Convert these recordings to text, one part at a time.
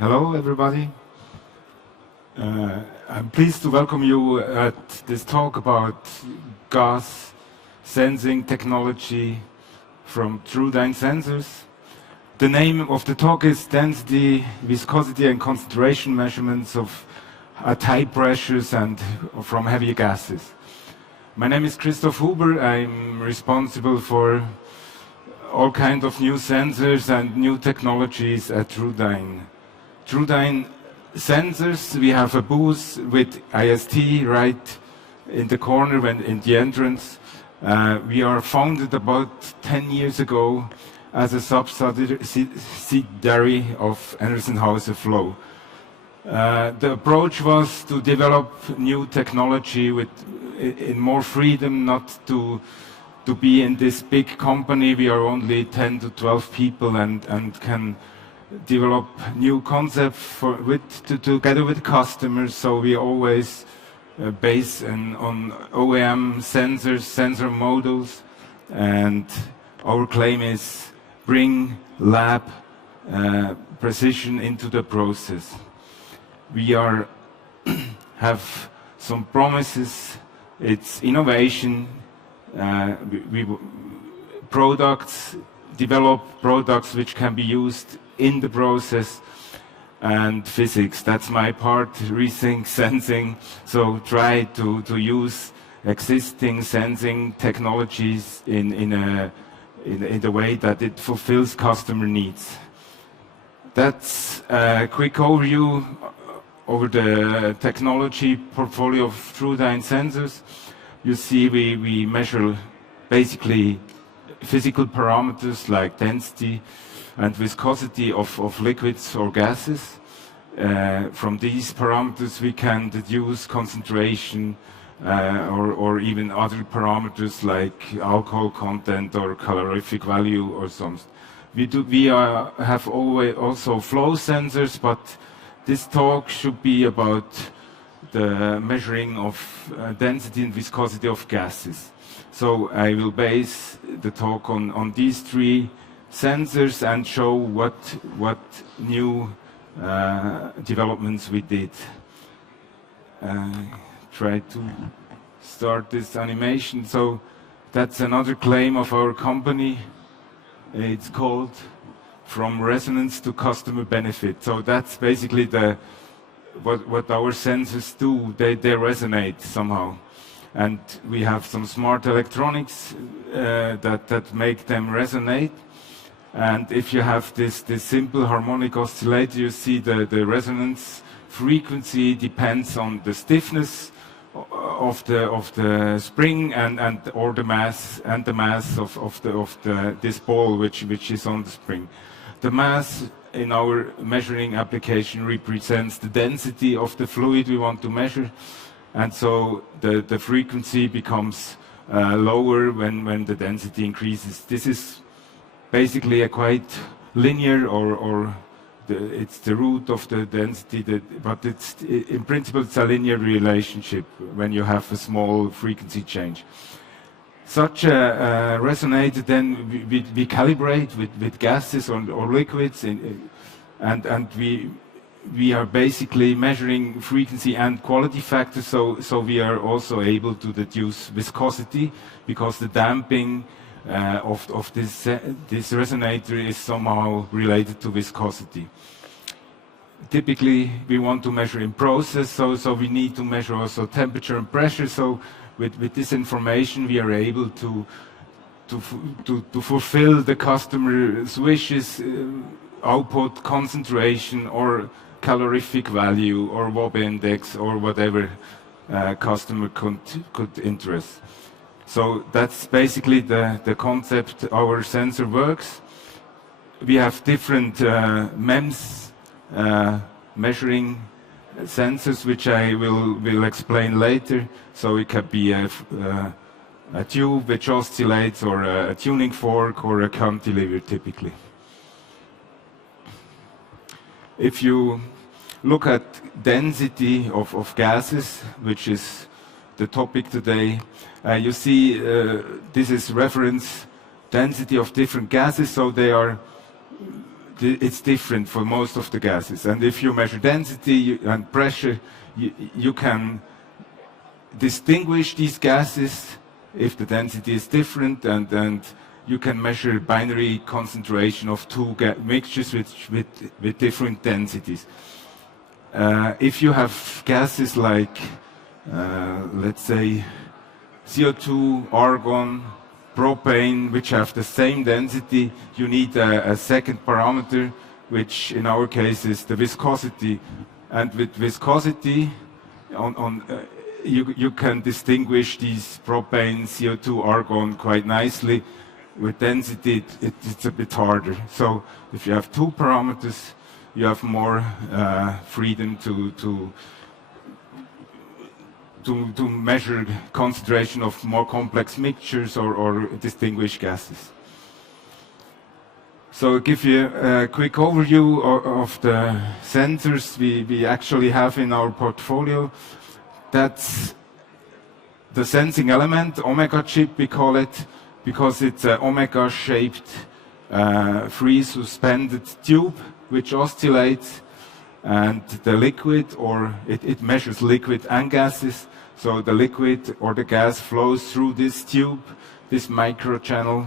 Hello, everybody. I'm pleased to welcome you at this talk about gas sensing technology from TrueDyne sensors. The name of the talk is Density, Viscosity and Concentration Measurements at high pressures and from heavy gases. My name is Christof. I'm responsible for all kinds of new sensors and new technologies at TrueDyne. TrueDyne sensors, we have a booth with IST right in the corner in the entrance. We are founded about 10 years ago as a subsidiary of Anderson-Hauser Flow. The approach was to develop new technology in more freedom, not to be in this big company. We are only 10 to 12 people and can develop new concepts together with customers. So we always base on OEM sensors, sensor models, and our claim is bring lab precision into the process. We have some promises. It's innovation. We develop products which can be used in the process, and physics. That's my part, rethink sensing. So try to use existing sensing technologies in the way that it fulfills customer needs. That's a quick overview over the technology portfolio of TrueDyne sensors. You see we measure basically physical parameters like density and viscosity of liquids or gases. From these parameters we can deduce concentration or even other parameters like alcohol content or calorific value or something. We have always also flow sensors, but this talk should be about the measuring of density and viscosity of gases. So I will base the talk on these three sensors and show what new developments we did. Try to start this animation. So that's another claim of our company. It's called From Resonance to Customer Benefit. So that's basically what our sensors do. They resonate somehow. And we have some smart electronics that make them resonate. And if you have this simple harmonic oscillator, you see the resonance frequency depends on the stiffness of the spring or the mass of this ball which is on the spring. The mass in our measuring application represents the density of the fluid we want to measure, and so the frequency becomes lower when the density increases. This is basically a quite linear, it's the root of the density, but in principle it's a linear relationship when you have a small frequency change. Such a resonator then we calibrate with gases or liquids, and we are basically measuring frequency and quality factors, so we are also able to deduce viscosity, because the damping of this resonator is somehow related to viscosity. Typically we want to measure in process, so we need to measure also temperature and pressure. So with this information we are able to fulfill the customer's wishes, output, concentration, or calorific value, or WOB index, or whatever customer could interest. So that's basically the concept our sensor works. We have different MEMS measuring sensors, which I will explain later. So it could be a tube which oscillates, or a tuning fork, or a cantilever typically. If you look at density of gases, which is the topic today, you see this is reference density of different gases, so they are it's different for most of the gases. And if you measure density and pressure, you can distinguish these gases if the density is different, and you can measure binary concentration of two mixtures with different densities. If you have gases like, let's say, CO2, argon, propane, which have the same density, you need a second parameter, which in our case is the viscosity. And with viscosity, you can distinguish these propane, CO2, argon quite nicely. With density, it's a bit harder. So if you have two parameters, you have more freedom to measure concentration of more complex mixtures or distinguish gases. So I'll give you a quick overview of the sensors we actually have in our portfolio. That's the sensing element, omega chip we call it, because it's an omega-shaped free suspended tube which oscillates, and the liquid, or it measures liquid and gases. So the liquid or the gas flows through this tube, this microchannel,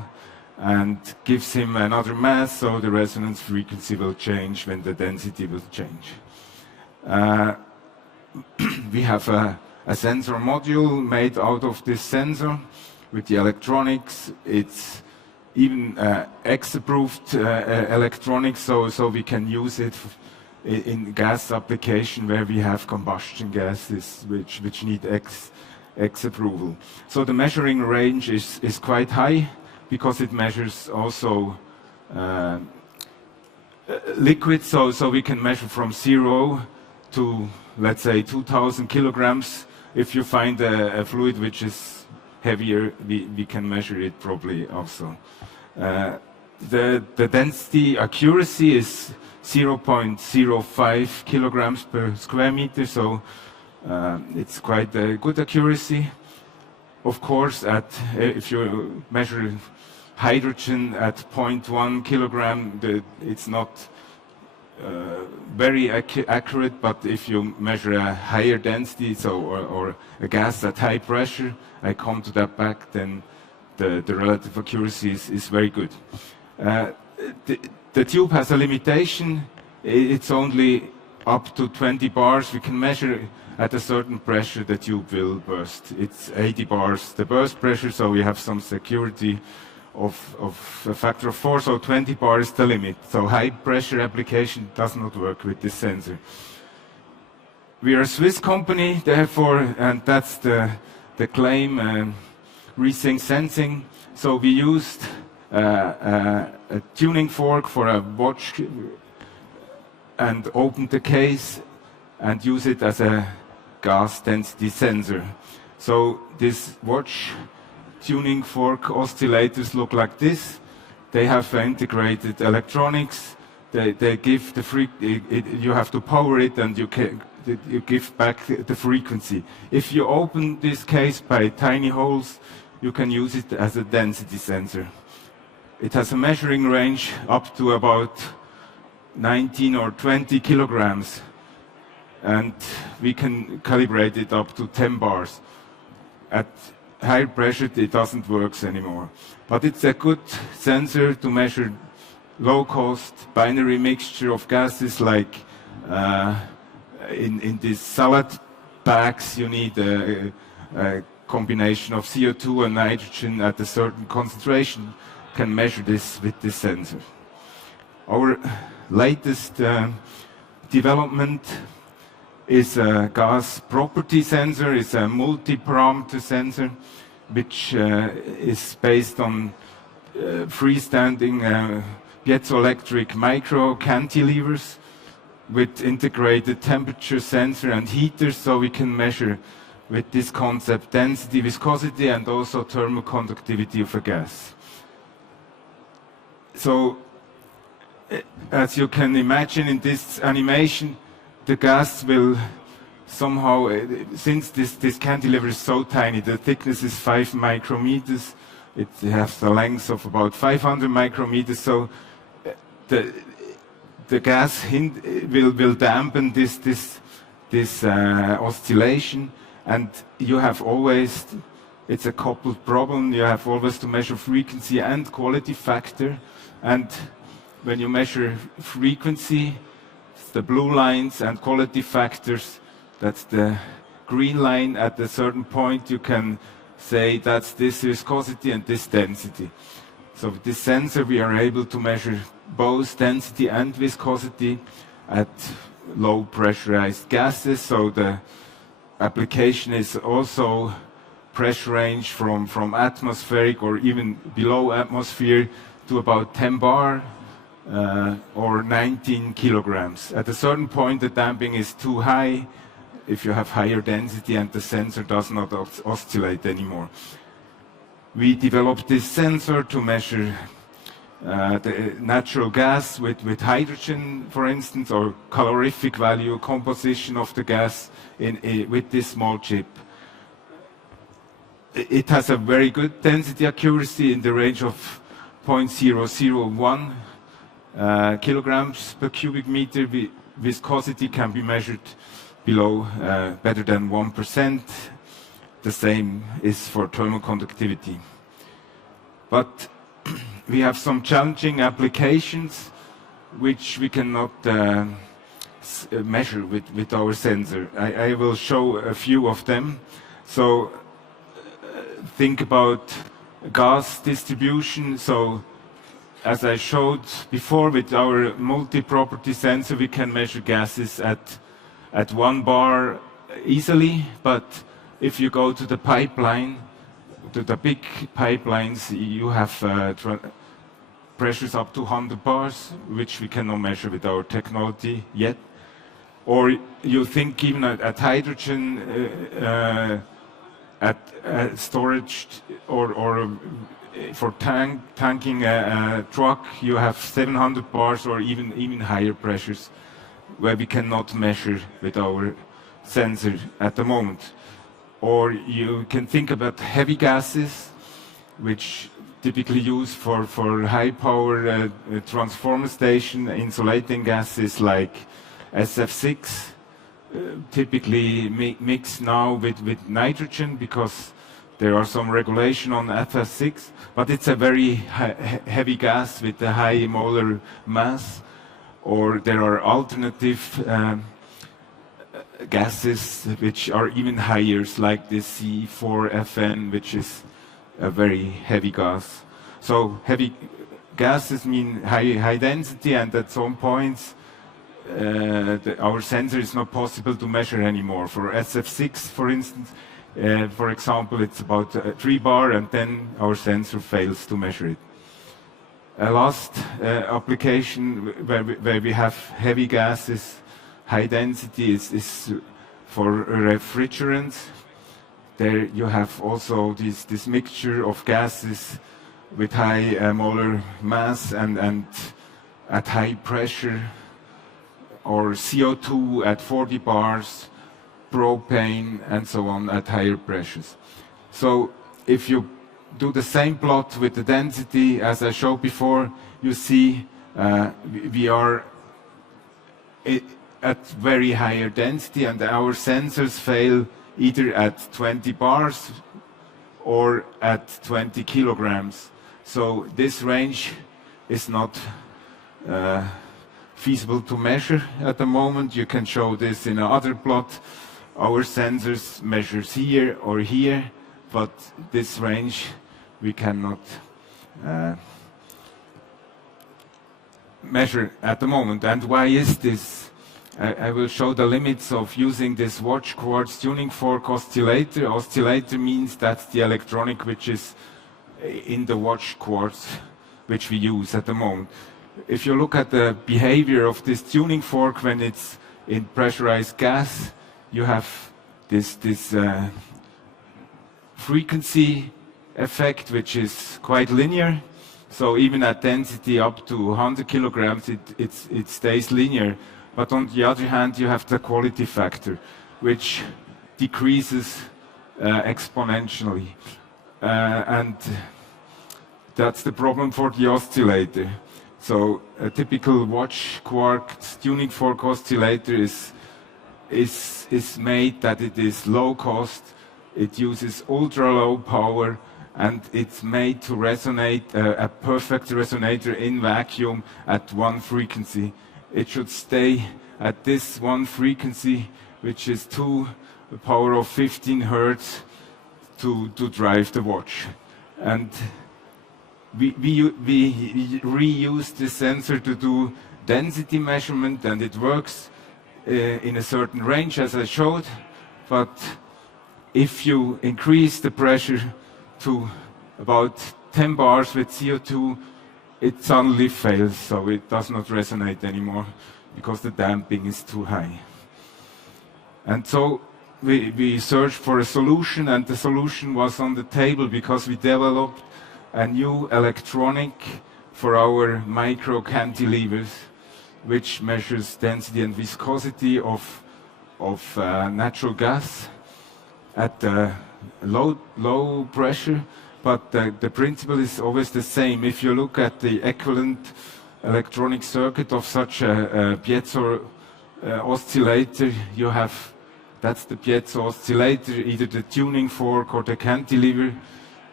and gives him another mass, so the resonance frequency will change when the density will change. We have a sensor module made out of this sensor with the electronics. It's even X-approved electronics, so we can use it in gas application where we have combustion gases which need X approval. So the measuring range is quite high because it measures also liquid, so we can measure from 0 to, let's say, 2,000 kilograms. If you find a fluid which is heavier, we can measure it probably also. The density accuracy is 0.05 kilograms per square meter, so it's quite a good accuracy. Of course, if you measure hydrogen at 0.1 kilogram, it's not very accurate, but if you measure a higher density, or a gas at high pressure, I come to that back, then the relative accuracy is very good. The tube has a limitation. It's only up to 20 bars. We can measure at a certain pressure the tube will burst. It's 80 bars the burst pressure, so we have some security of a factor of 4, so 20 bars is the limit. So high pressure application does not work with this sensor. We are a Swiss company, therefore, and that's the claim, Reinach sensing. So we used a tuning fork for a watch and opened the case and use it as a gas density sensor. So this watch tuning fork oscillators look like this. They have integrated electronics. They give you have to power it, and you give back the frequency. If you open this case by tiny holes, you can use it as a density sensor. It has a measuring range up to about 19 or 20 kilograms, and we can calibrate it up to 10 bars. At higher pressure, it doesn't work anymore. But it's a good sensor to measure low-cost binary mixture of gases, like in these salad bags, you need a combination of CO2 and nitrogen at a certain concentration. Can measure this with this sensor. Our latest development is a gas property sensor. It's a multi-parameter sensor which is based on freestanding piezoelectric micro cantilevers with integrated temperature sensor and heaters, so we can measure with this concept density, viscosity, and also thermal conductivity of a gas. So, as you can imagine in this animation, the gas will somehow, since this cantilever is so tiny, the thickness is 5 micrometers, it has a length of about 500 micrometers, so the gas will dampen this oscillation, and you have always, it's a coupled problem, you have always to measure frequency and quality factor. And when you measure frequency, the blue lines, and quality factors, that's the green line. At a certain point you can say that's this viscosity and this density. So with this sensor we are able to measure both density and viscosity at low pressurized gases. So the application is also pressure range from atmospheric or even below atmosphere to about 10 bar or 19 kilograms. At a certain point the damping is too high if you have higher density and the sensor does not oscillate anymore. We developed this sensor to measure the natural gas with hydrogen, for instance, or calorific value composition of the gas with this small chip. It has a very good density accuracy in the range of 0.001 kilograms per cubic meter. Viscosity can be measured below better than 1%. The same is for thermal conductivity. But we have some challenging applications which we cannot measure with our sensor. I will show a few of them. So think about gas distribution. So as I showed before, with our multi-property sensor we can measure gases at 1 bar easily, but if you go to the pipeline, to the big pipelines, you have pressures up to 100 bars, which we cannot measure with our technology yet. Or you think even at hydrogen, at storage or for tanking a truck, you have 700 bars or even higher pressures, where we cannot measure with our sensor at the moment. Or you can think about heavy gases, which typically used for high power transformer station, insulating gases like SF6, typically mixed now with nitrogen, because there are some regulation on SF6, but it's a very heavy gas with a high molar mass. Or there are alternative gases which are even higher, like the C4FN, which is a very heavy gas. So heavy gases mean high density, and at some points our sensor is not possible to measure anymore. For SF6, for instance, for example, it's about 3 bar, and then our sensor fails to measure it. A last application where we have heavy gases, high density, is for refrigerants. There you have also this mixture of gases with high molar mass and at high pressure, or CO2 at 40 bars, propane and so on at higher pressures. So if you do the same plot with the density as I showed before, you see we are at very higher density, and our sensors fail either at 20 bars or at 20 kilograms. So this range is not feasible to measure at the moment. You can show this in another plot. Our sensors measures here or here, but this range we cannot measure at the moment. And why is this? I will show the limits of using this watch quartz tuning fork oscillator. Oscillator means that's the electronic which is in the watch quartz which we use at the moment. If you look at the behavior of this tuning fork when it's in pressurized gas, you have this frequency effect which is quite linear. So even at density up to 100 kilograms it stays linear. But on the other hand, you have the quality factor, which decreases exponentially. And that's the problem for the oscillator. So a typical watch quark tuning fork oscillator is made that it is low cost, it uses ultra low power, and it's made to resonate a perfect resonator in vacuum at one frequency. It should stay at this one frequency, which is 2 the power of 15 hertz to drive the watch. And we reuse this sensor to do density measurement, and it works in a certain range, as I showed. But if you increase the pressure to about 10 bars with CO2, it suddenly fails, so it does not resonate anymore because the damping is too high. And so we searched for a solution, and the solution was on the table because we developed a new electronic for our micro cantilevers, which measures density and viscosity of natural gas at low pressure, but the principle is always the same. If you look at the equivalent electronic circuit of such a piezo oscillator, you have, that's the piezo oscillator, either the tuning fork or the cantilever.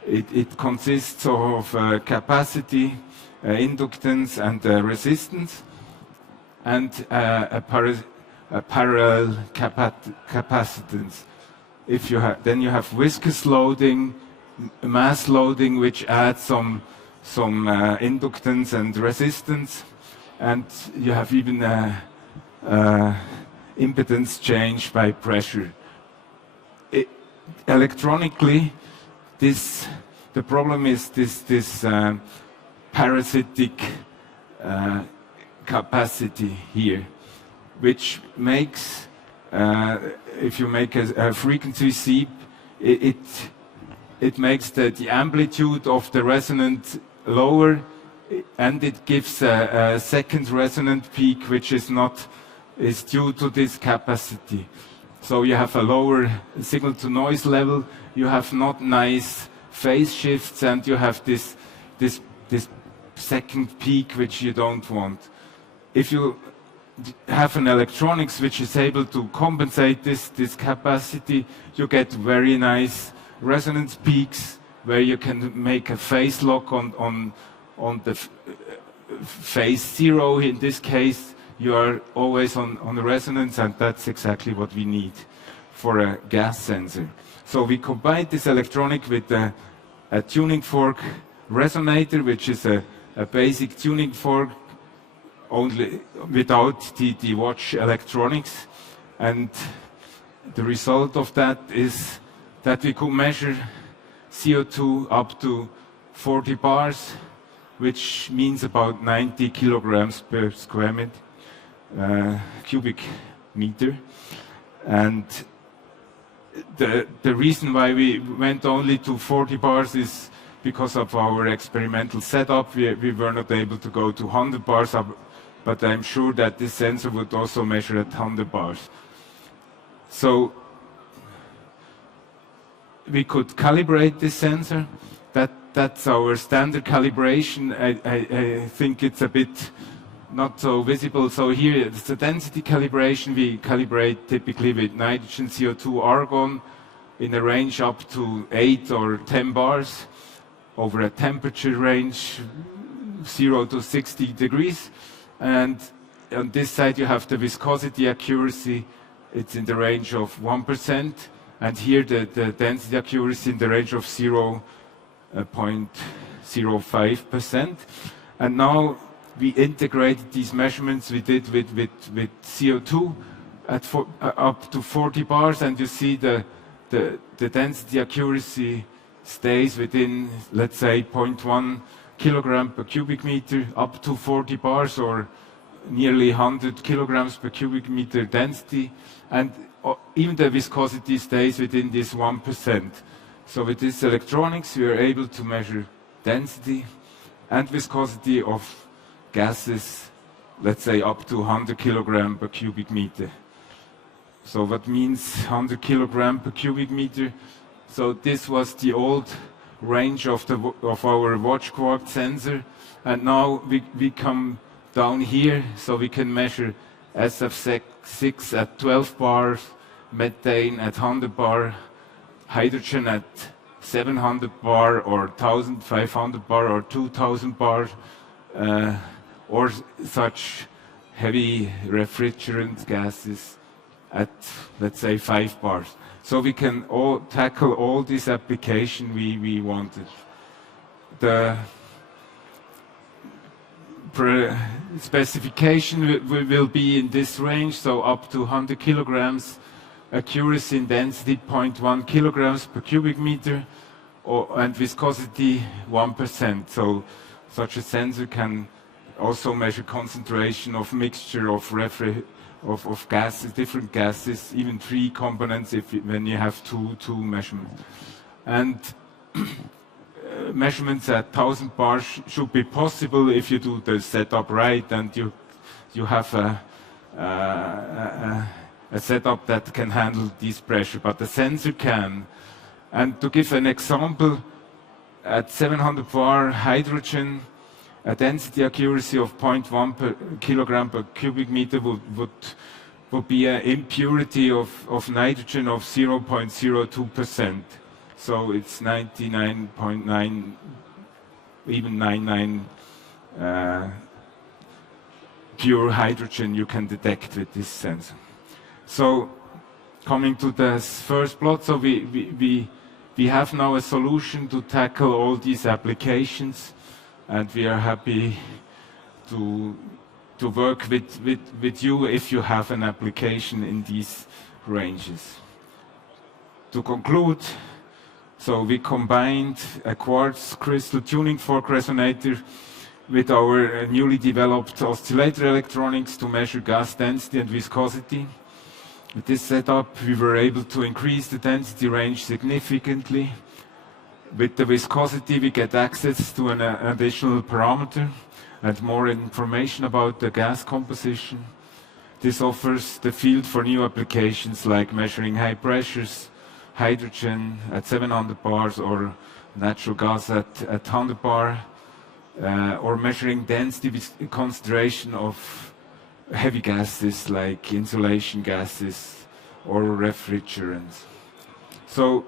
It consists of capacity, inductance, and resistance, and a parallel capacitance. If you then you have viscous loading, mass loading, which adds some inductance and resistance, and you have even impedance change by pressure. Electronically, the problem is this parasitic capacity here, which makes, if you make a frequency sweep, it makes the amplitude of the resonant lower, and it gives a second resonant peak, which is due to this capacity. So you have a lower signal to noise level, you have not nice phase shifts, and you have this second peak which you don't want. If you have an electronics which is able to compensate this capacity, you get very nice resonance peaks where you can make a phase lock on the phase 0. In this case, you are always on the resonance, and that's exactly what we need for a gas sensor. So we combined this electronic with a tuning fork resonator, which is a basic tuning fork, only without the watch electronics. And the result of that is that we could measure CO2 up to 40 bars, which means about 90 kilograms per square meter, cubic meter. And the reason why we went only to 40 bars is because of our experimental setup. We were not able to go to 100 bars, but I'm sure that this sensor would also measure at 100 bars. So we could calibrate this sensor. That's our standard calibration. I think it's a bit not so visible. So here it's the density calibration. We calibrate typically with nitrogen, CO2, argon in a range up to 8 or 10 bars over a temperature range 0 to 60 degrees. And on this side you have the viscosity accuracy. It's in the range of 1%. And here the density accuracy in the range of 0.05%. And now we integrated these measurements we did with CO2 at up to 40 bars, and you see the density accuracy stays within, let's say, 0.1 kilogram per cubic meter up to 40 bars, or nearly 100 kilograms per cubic meter density, and even the viscosity stays within this 1%. So with this electronics we are able to measure density and viscosity of gases, let's say up to 100 kilogram per cubic meter. So what means 100 kilogram per cubic meter? So this was the old range of our watch quartz sensor. And now we come down here, so we can measure SF6 at 12 bars, methane at 100 bar, hydrogen at 700 bar, or 1500 bar, or 2000 bar, or such heavy refrigerant gases at, let's say, 5 bars. So we can tackle all these applications we wanted. The specification will be in this range, so up to 100 kilograms, accuracy and density 0.1 kilograms per cubic meter, and viscosity 1%. So such a sensor can also measure concentration of mixture of gases, different gases, even 3 components when you have two measurements. And measurements at 1000 bars should be possible if you do the setup right, and you have a setup that can handle this pressure, but the sensor can. And to give an example, at 700 bar hydrogen, a density accuracy of 0.1 per kilogram per cubic meter would be an impurity of nitrogen of 0.02%. So it's 99.9, even 99 pure hydrogen you can detect with this sensor. So coming to this first plot, so we have now a solution to tackle all these applications, and we are happy to work with you if you have an application in these ranges. To conclude, so we combined a quartz crystal tuning fork resonator with our newly developed oscillator electronics to measure gas density and viscosity. With this setup, we were able to increase the density range significantly. With the viscosity, we get access to an additional parameter and more information about the gas composition. This offers the field for new applications like measuring high pressures, hydrogen at 700 bars, or natural gas at 100 bar, or measuring density concentration of heavy gases like insulation gases or refrigerants. So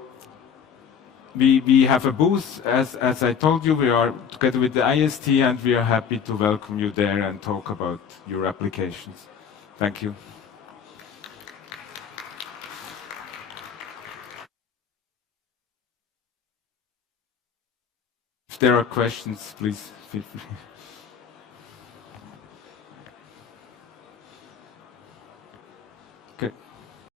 we have a booth, as I told you, we are together with the IST, and we are happy to welcome you there and talk about your applications. Thank you. If there are questions, please feel free. Okay.